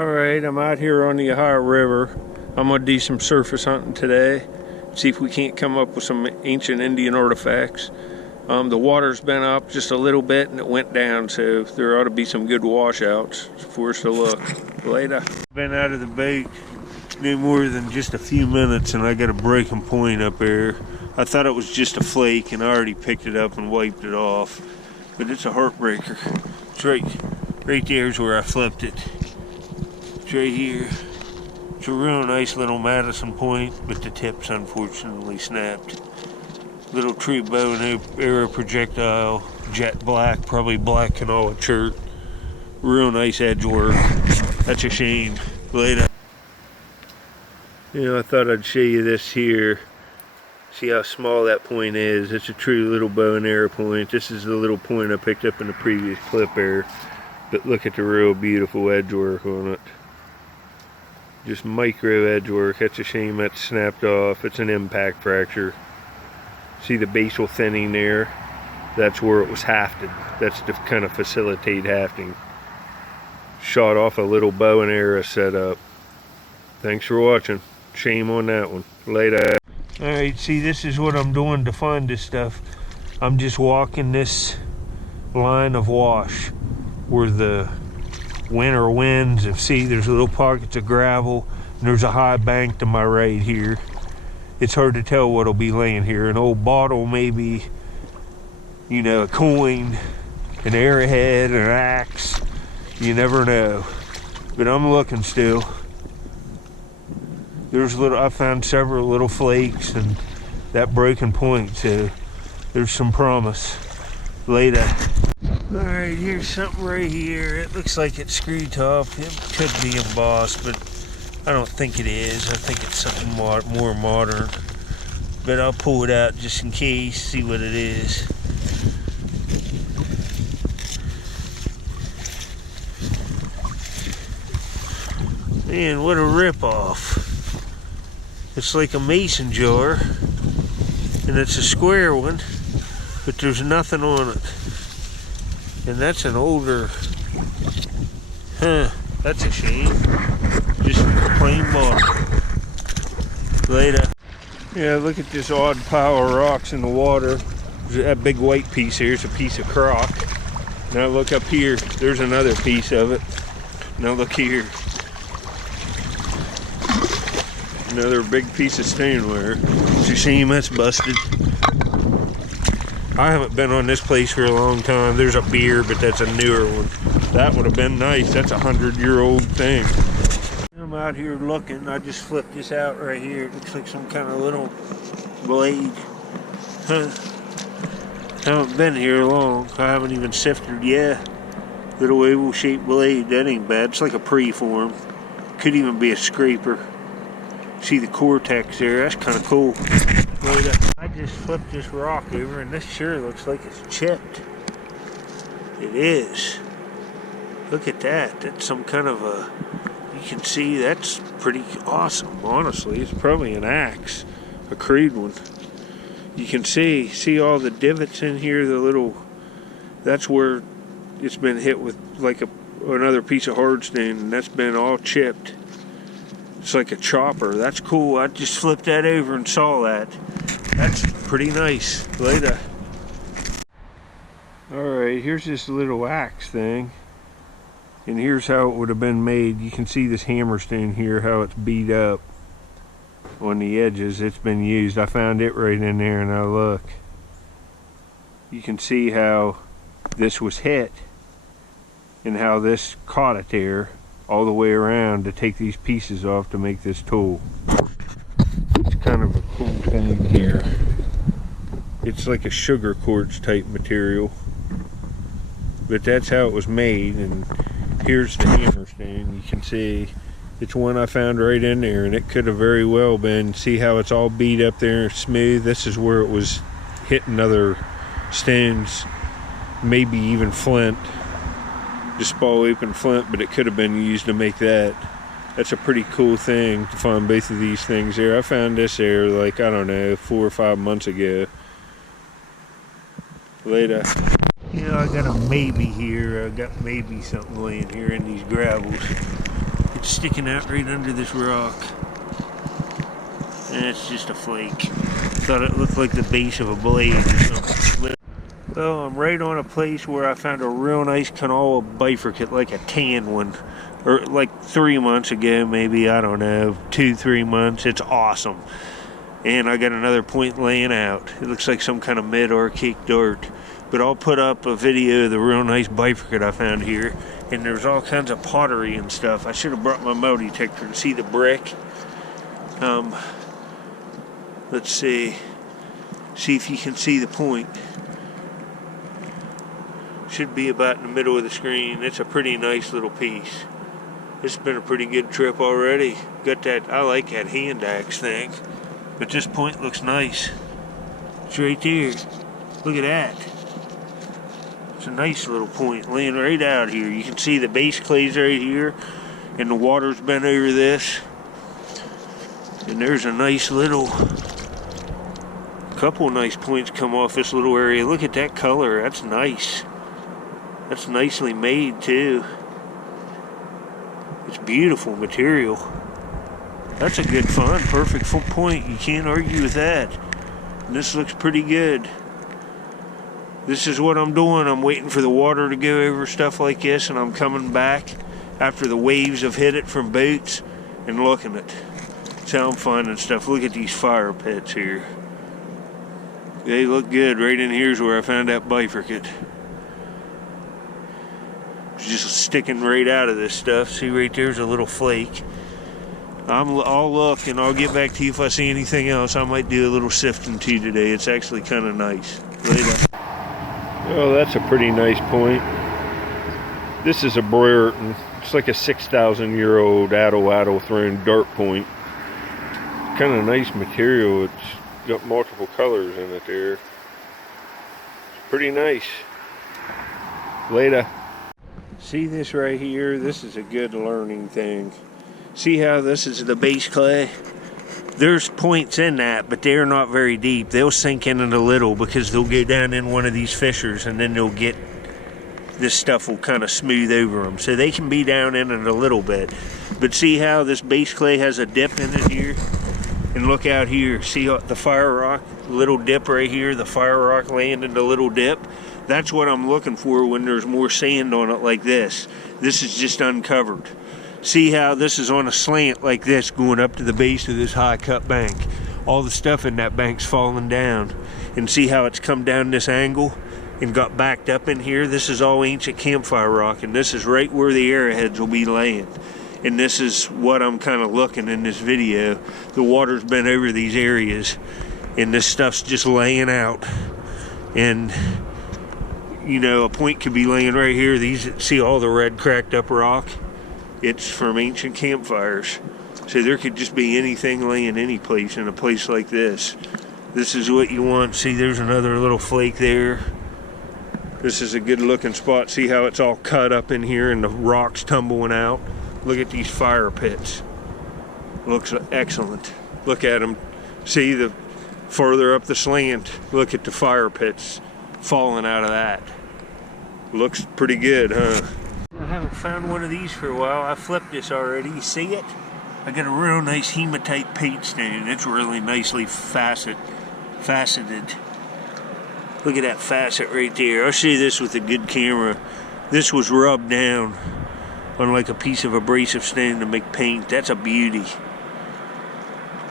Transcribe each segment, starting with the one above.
Alright, I'm out here on the Ohio River. I'm going to do some surface hunting today. See if we can't come up with some ancient Indian artifacts. The water's been up just a little bit and it went down, so there ought to be some good washouts for us to look. Later. Been out of the boat no more than just a few minutes and I got a breaking point up there. I thought it was just a flake and I already picked it up and wiped it off. But it's a Heartbreaker. It's right there's where I flipped it. It's right here. It's a real nice little Madison point, but the tip's unfortunately snapped. Little true bow and arrow projectile, jet black, probably black canola chert. Real nice edge work. That's a shame. Later. You know, I thought I'd show you this here. See how small that point is. It's a true little bow and arrow point. This is the little point I picked up in the previous clip there. But look at the real beautiful edge work on it. Just micro edge work. That's a shame that's snapped off. It's an impact fracture. See the basal thinning there? That's where it was hafted. That's to kind of facilitate hafting. Shot off a little bow and arrow setup. Thanks for watching. Shame on that one. Later. Alright, see, this is what I'm doing to find this stuff. I'm just walking this line of wash where the winter winds, and see there's little pockets of gravel and there's a high bank to my right here. It's hard to tell what'll be laying here. An old bottle, maybe, you know, a coin, an arrowhead, an axe. You never know. But I'm looking still. I found several little flakes and that broken point, so there's some promise. Later. Alright, here's something right here. It looks like it's screw top. It could be embossed, but I don't think it is. I think it's something more modern. But I'll pull it out just in case, see what it is. Man, what a rip-off. It's like a mason jar, and it's a square one, but there's nothing on it. And that's an older, that's a shame. Just plain bottom. Later. Yeah, look at this odd pile of rocks in the water. That big white piece here is a piece of croc. Now look up here, there's another piece of it. Now look here. Another big piece of stoneware. It's a shame that's busted. I haven't been on this place for a long time. There's a beer, but that's a newer one. That would have been nice. That's a 100-year-old thing. I'm out here looking. I just flipped this out right here. It looks like some kind of little blade. Haven't been here long. I haven't even sifted yet. Little oval-shaped blade. That ain't bad. It's like a preform. Could even be a scraper. See the cortex there. That's kind of cool. I just flipped this rock over and this sure looks like it's chipped. It is. Look at that. That's some kind of a, you can see that's pretty awesome, honestly. It's probably an axe, a crude one. You can see all the divots in here, the little, that's where it's been hit with like another piece of hardstone, and that's been all chipped. It's like a chopper. That's cool. I just flipped that over and saw that. That's pretty nice. Later. Alright, here's this little axe thing. And here's how it would have been made. You can see this hammerstone here, how it's beat up on the edges. It's been used. I found it right in there, and now look. You can see how this was hit and how this caught it there all the way around to take these pieces off to make this tool. It's kind of a cool thing here. It's like a sugar quartz type material, but that's how it was made. And here's the hammerstone. You can see it's one I found right in there, and it could have very well been. See how it's all beat up there, smooth. This is where it was hitting other stones, maybe even flint. Just ball open flint, but it could have been used to make that. That's a pretty cool thing to find both of these things there. I found this there like, I don't know, 4 or 5 months ago. Later. You know, I got a maybe here. I got maybe something laying here in these gravels. sticking out right under this rock. And it's just a flake. Thought it looked like the base of a blade or something. Well, I'm right on a place where I found a real nice canola bifurcate, like a tan one. Or like 3 months ago, maybe, I don't know, 2-3 months. It's awesome. And I got another point laying out. It looks like some kind of mid-archaic dart. But I'll put up a video of the real nice bifurcate I found here. And there's all kinds of pottery and stuff. I should have brought my metal detector to see the brick. Let's see if you can see the point. Should be about in the middle of the screen. It's a pretty nice little piece. It's been a pretty good trip already. Got that, I like that hand axe thing. But this point looks nice. It's right there. Look at that. It's a nice little point laying right out here. You can see the base clay's right here, and the water's been over this. And there's a nice little, couple nice points come off this little area. Look at that color. That's nice. That's nicely made too. It's beautiful material. That's a good find. Perfect full point. You can't argue with that. And this looks pretty good. This is what I'm doing. I'm waiting for the water to go over stuff like this, and I'm coming back after the waves have hit it from boats and looking at it. That's how I'm finding stuff. Look at these fire pits here. They look good. Right in here's where I found that bifurcate. It's just sticking right out of this stuff. See, right there's a little flake. I'll look and I'll get back to you if I see anything else. I might do a little sifting too today. It's actually kind of nice. Later. Oh, that's a pretty nice point. This is a Brereton. It's like a 6,000-year-old Attle thrown dart point. Kind of nice material. It's got multiple colors in it there. It's pretty nice. Later. See this right here? This is a good learning thing. See how this is the base clay? There's points in that, but they're not very deep. They'll sink in it a little because they'll go down in one of these fissures, and then they'll get, this stuff will kind of smooth over them. So they can be down in it a little bit. But see how this base clay has a dip in it here? And look out here. See the fire rock? Little dip right here. The fire rock laying in the little dip. That's what I'm looking for when there's more sand on it like this. This is just uncovered. See how this is on a slant like this going up to the base of this high cut bank. All the stuff in that bank's falling down. And see how it's come down this angle and got backed up in here? This is all ancient campfire rock, and this is right where the arrowheads will be laying. And this is what I'm kind of looking in this video. The water's been over these areas, and this stuff's just laying out. And you know, a point could be laying right here. These, see all the red cracked up rock? It's from ancient campfires. So there could just be anything laying any place in a place like this. This is what you want. See, there's another little flake there. This is a good looking spot. See how it's all cut up in here and the rocks tumbling out? Look at these fire pits. Looks excellent. Look at them. See, the further up the slant, look at the fire pits falling out of that. Looks pretty good, huh? I haven't found one of these for a while. I flipped this already. You see it? I got a real nice hematite paint stain. It's really nicely faceted. Look at that facet right there. I'll show you this with a good camera. This was rubbed down on like a piece of abrasive stain to make paint. That's a beauty.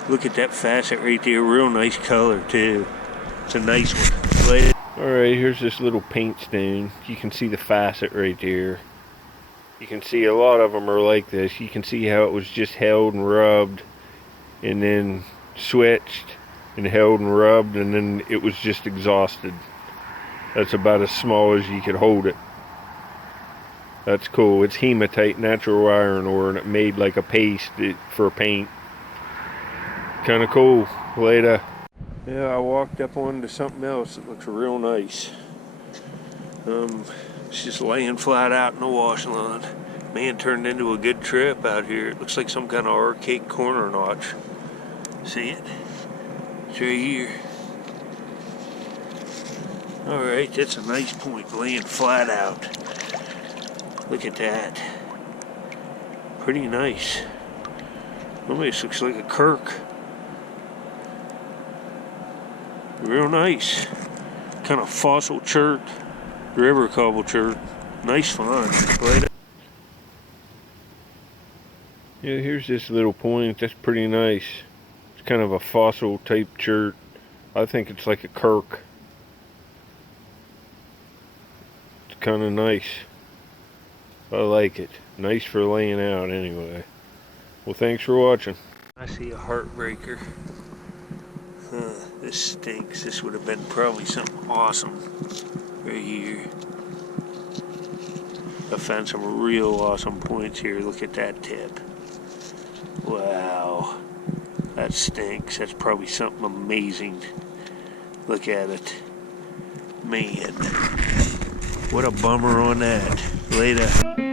Look at that facet right there. Real nice color too. It's a nice one. Alright, here's this little paint stain. You can see the facet right there. You can see a lot of them are like this. You can see how it was just held and rubbed and then switched and held and rubbed, and then it was just exhausted. That's about as small as you could hold it. That's cool. It's hematite, natural iron ore, and it made like a paste for paint. Kind of cool. Later. Yeah, I walked up onto something else that looks real nice. It's just laying flat out in the wash line. Man, turned into a good trip out here. It looks like some kind of archaic corner notch. See it? It's right here. Alright, that's a nice point, laying flat out. Look at that. Pretty nice. Almost looks like a Kirk. Real nice. Kind of fossil chert. River cobble chert. Nice find. Yeah, here's this little point. That's pretty nice. It's kind of a fossil type chert. I think it's like a Kirk. It's kind of nice. I like it. Nice for laying out anyway. Well, thanks for watching. I see a Heartbreaker. This stinks. This would have been probably something awesome right here. I found some real awesome points here. Look at that tip. Wow. That stinks. That's probably something amazing. Look at it. Man. What a bummer on that. Later.